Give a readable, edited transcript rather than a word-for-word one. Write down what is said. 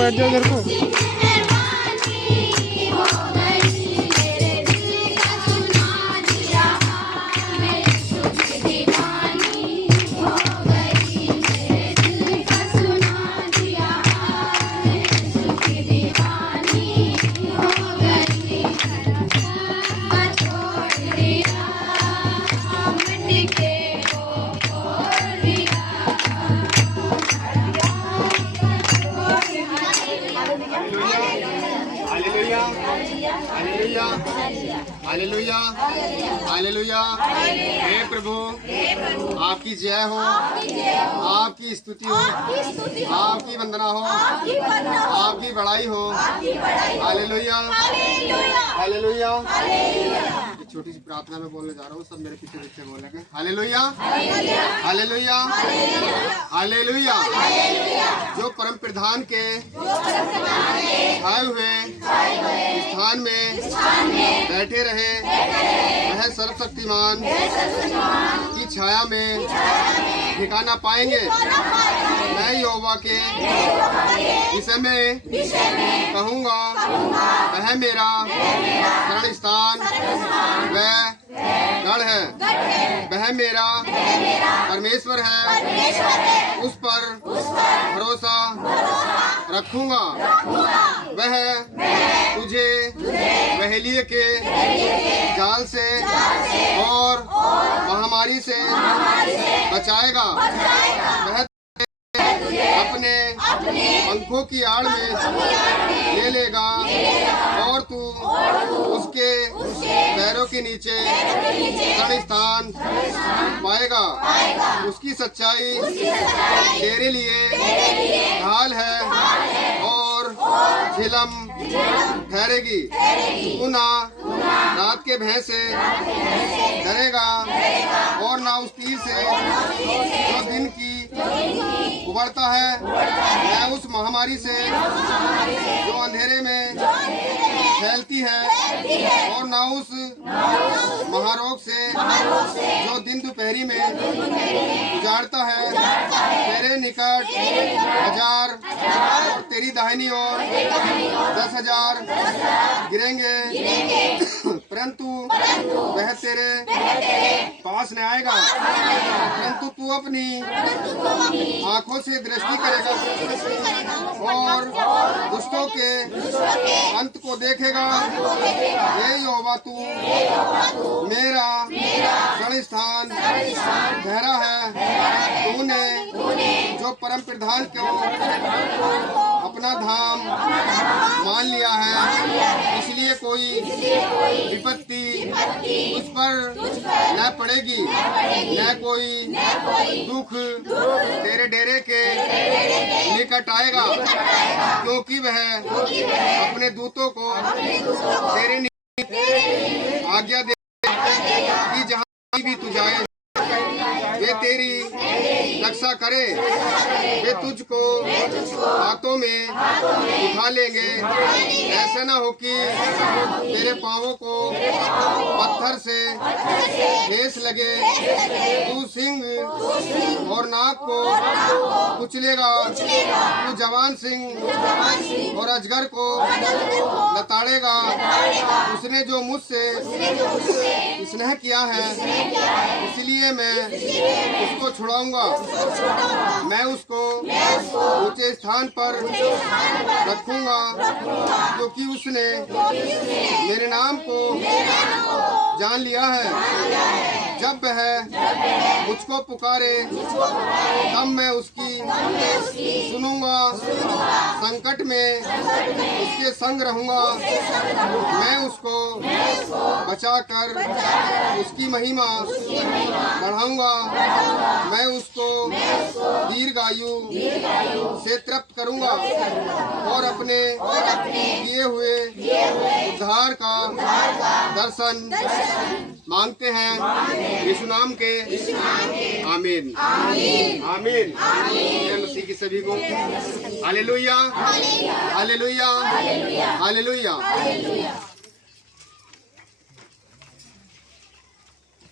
बैठ जाओ इधर को। Hallelujah, hallelujah, hallelujah. हे प्रभु, आपकी जय हो, आपकी स्तुति हो, आपकी वंदना हो, आपकी बड़ाई हो। Hallelujah, hallelujah. छोटी सी प्रार्थना में बोलने जा रहा हूँ, सब मेरे पीछे पीछे बोलेंगे। Hallelujah, hallelujah, hallelujah. जो परम प्रधान के छाए हुए स्थान में बैठे रहे, वह सर्वशक्तिमान की छाया में ठिकाना पाएंगे। मैं यहोवा के विषय में कहूँगा, वह मेरा शरण स्थान व गढ़ है, वह मेरा परमेश्वर है, उस पर भरोसा रखूंगा। वह तुझे पहेलिये के जाल से और महामारी से बचाएगा। वह अपने पंखों की आड़ में ले लेगा और तू उसके पैरों के नीचे शरण स्थान पाएगा। उसकी सच्चाई तेरे लिए ढाल है और झिलम ठहरेगी। तू ना रात के भय से डरेगा और ना उस तीर से जो दिन की उबड़ता है, मैं उस महामारी से जो अंधेरे में फैलती है, और ना उस महारोग से जो दिन दोपहरी में उजाड़ता है। तेरे निकट 1000 और तेरी दाहिनी ओर 10,000 गिरेंगे, परंतु वह तेरे पास न आएगा। परंतु तू अपनी आंखों से दृष्टि करेगा और दुष्टों के अंत को देखेगा। हे यहोवा, तू मेरा शरण स्थान ठहरा है। तूने जो परम प्रधान को अपना धाम मान लिया है, इसलिए कोई विपत्ति उस पर न पड़ेगी, न कोई दुख तेरे डेरे के निकट आएगा, क्योंकि वह अपने दूतों को तेरे आज्ञा दे कि जहाँ भी तू जाए वे तेरी रक्षा करे। वे तुझको हाथों में उठा लेंगे, ऐसा ना हो कि तेरे पांवों को पत्थर से ठेस लगे। तू सिंह और नाग को कुचलेगा, तू जवान सिंह और अजगर को लताड़ेगा। उसने जो मुझसे स्नेह किया है, इसलिए मैं उसको छुड़ाऊंगा। मैं उसको ऊंचे स्थान पर रखूंगा, क्योंकि उसने मेरे नाम को जान लिया है। जब वह मुझको पुकारे, तब मैं उसकी सुनूंगा। संकट में उसके संग रहूंगा। मैं उसको बचाकर उसकी महिमा बढ़ाऊंगा। मैं उसको दीर्घायु से तृप्त करूंगा और अपने किए हुए उद्धार का दर्शन मांगते हैं यीशु नाम के। आमीन, आमीन। मसीह की सभी को हालेलुया, हालेलुया, हालेलुया।